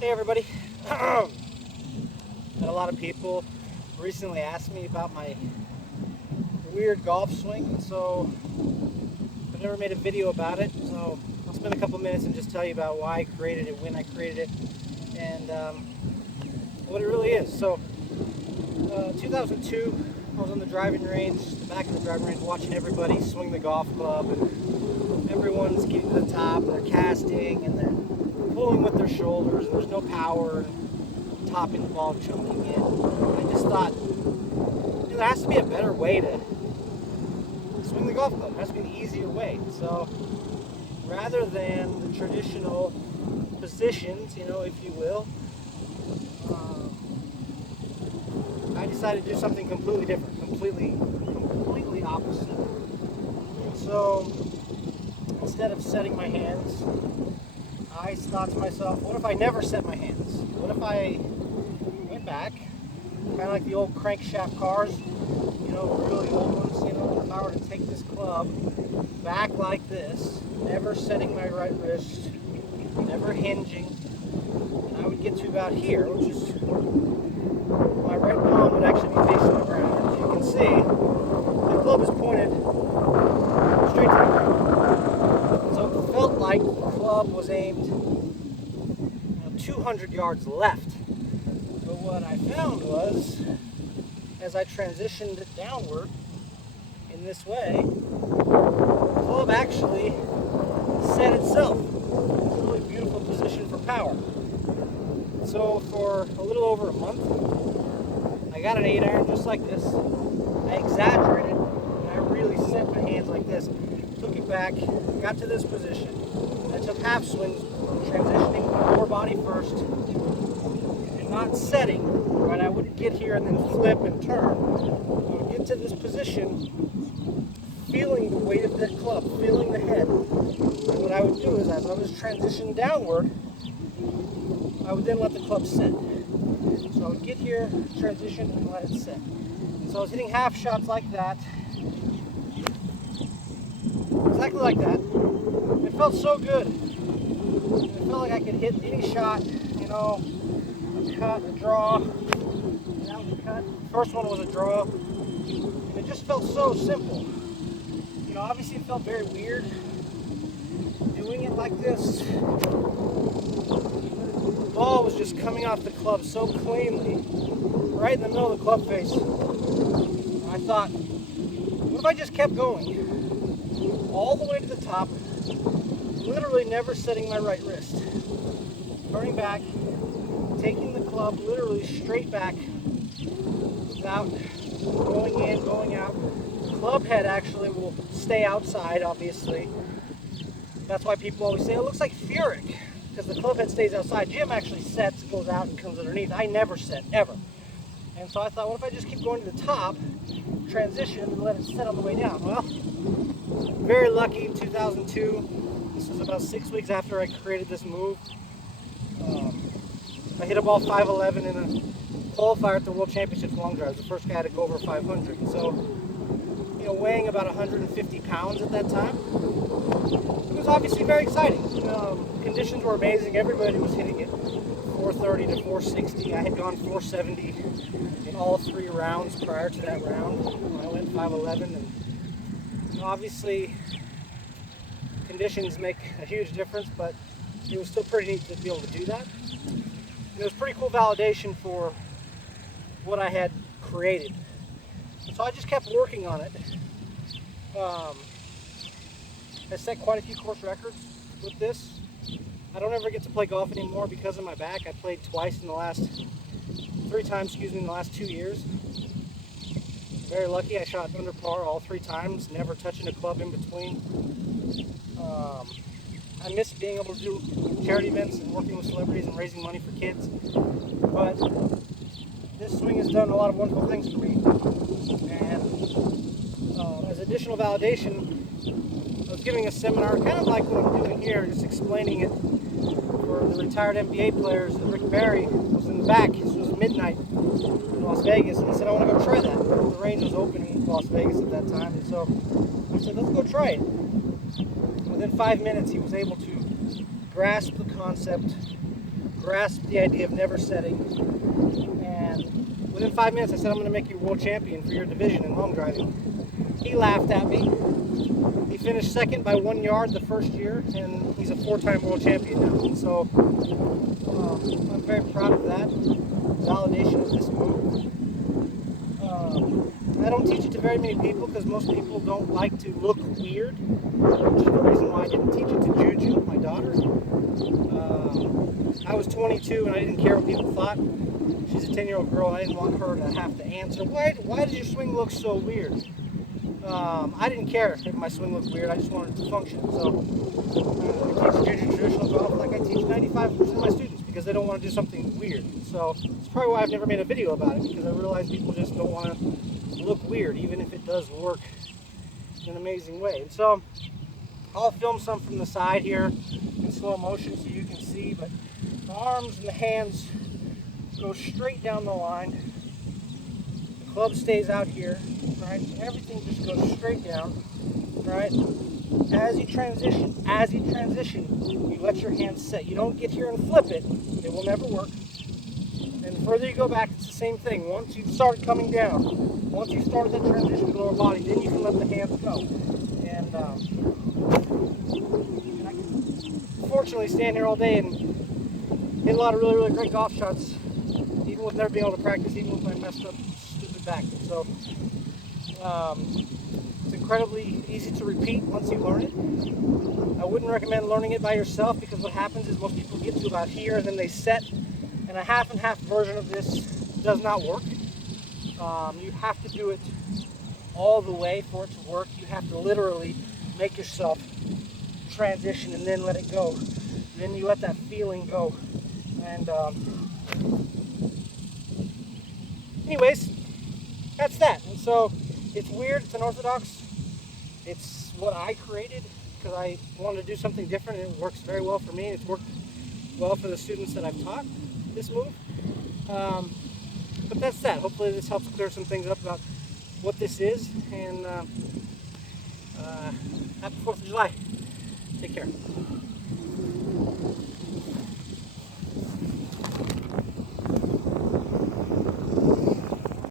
Hey everybody. Had a lot of people recently asked me about my weird golf swing, so I've never made a video about it. So I'll spend a couple minutes and just tell you about why I created it, when I created it, and what it really is. So 2002, I was on the driving range, the back of the driving range, watching everybody swing the golf club, and everyone's getting to the top, and they're casting, and they're pulling with their shoulders, and there's no power, and topping the ball, chunking in. I just thought, there has to be a better way to swing the golf club. There has to be an easier way. So rather than the traditional positions, if you will, I decided to do something completely different, completely opposite. So instead of setting my hands, I thought to myself, what if I never set my hands? What if I went back, kind of like the old crankshaft cars, really old ones, if I were to take this club back like this, never setting my right wrist, never hinging, and I would get to about here, which is my right palm would actually be facing the ground. As you can see, the club is pointed straight to the ground. So it felt like the club was aimed 200 yards left. But what I found was, as I transitioned it downward in this way, the club actually set itself. It's a really beautiful position for power. So for a little over a month, I got an 8-iron just like this. I exaggerated, and I really set my hands like this. Took it back, got to this position. I took half swings, transitioning my lower body first, and not setting. Right, I wouldn't get here and then flip and turn. I would get to this position, feeling the weight of that club, feeling the head. And what I would do is, as I was transitioning downward, I would then let the club set. So I would get here, transition, and let it set. So I was hitting half shots like that, exactly like that. It felt so good. It felt like I could hit any shot, a cut, a draw. That was a cut. The first one was a draw. And it just felt so simple. Obviously it felt very weird doing it like this. The ball was just coming off the club so cleanly, right in the middle of the club face. I thought, what if I just kept going all the way to the top, literally never setting my right wrist, turning back, taking the club literally straight back without going in, going out. The club head actually will stay outside, obviously. That's why people always say it looks like Furyk, because the club head stays outside. Jim actually sets, goes out, and comes underneath. I never set, ever. And so I thought, what if I just keep going to the top, transition, and let it set on the way down? Well, very lucky in 2002. This was about 6 weeks after I created this move. I hit a ball 511 in a qualifier at the World Championships long drive. I was the first guy to go over 500. So, weighing about 150 pounds at that time, it was obviously very exciting. Conditions were amazing. Everybody was hitting it 430 to 460. I had gone 470 in all 3 rounds prior to that round. I went 511, and obviously conditions make a huge difference, but it was still pretty neat to be able to do that. And it was pretty cool validation for what I had created. So I just kept working on it. I set quite a few course records with this. I don't ever get to play golf anymore because of my back. I played three times in the last 2 years. Very lucky, I shot under par all 3 times, never touching a club in between. I miss being able to do charity events and working with celebrities and raising money for kids. But this swing has done a lot of wonderful things for me. And as additional validation, I was giving a seminar, kind of like what I'm doing here, just explaining it for the retired NBA players. Rick Barry was in the back. This was midnight in Las Vegas, and he said, I want to go try that. The range was open in Las Vegas at that time, and so I said, let's go try it. Within 5 minutes, he was able to grasp the concept, grasped the idea of never setting. And within 5 minutes, I said, I'm going to make you world champion for your division in long driving. He laughed at me. He finished second by 1 yard the first year, and he's a 4-time world champion now. And so I'm very proud of that validation of this move. I don't teach it to very many people because most people don't like to look weird, which is the reason why I didn't teach it to Juju, my daughter. I was 22 and I didn't care what people thought. She's a 10-year-old girl and I didn't want her to have to answer, why does your swing look so weird? I didn't care if my swing looked weird, I just wanted it to function. So I teach Juju traditional golf like I teach 95% of my students because they don't want to do something weird. So it's probably why I've never made a video about it, because I realize people just don't want to look weird, even if it does work in an amazing way. And so I'll film some from the side here in slow motion so you can see, but the arms and the hands go straight down the line. The club stays out here, right? Everything just goes straight down, right? As you transition, you let your hands set. You don't get here and flip it. It will never work. And the further you go back, it's the same thing. Once you start coming down, once you start that transition to the lower body, then you can let the hands go. And I can fortunately stand here all day and hit a lot of really, really great golf shots, even with never being able to practice, even with my messed up, stupid back. And so it's incredibly easy to repeat once you learn it. I wouldn't recommend learning it by yourself, because what happens is most people get to about here and then they set, and a half and half version of this does not work. You have to do it all the way for it to work. You have to literally make yourself transition and then let it go. Then you let that feeling go. And anyways, that's that. And so it's weird, it's unorthodox. It's what I created because I wanted to do something different, and it works very well for me. It's worked well for the students that I've taught this move. But that's that. Hopefully this helps clear some things up about what this is. And happy 4th of July. Take care.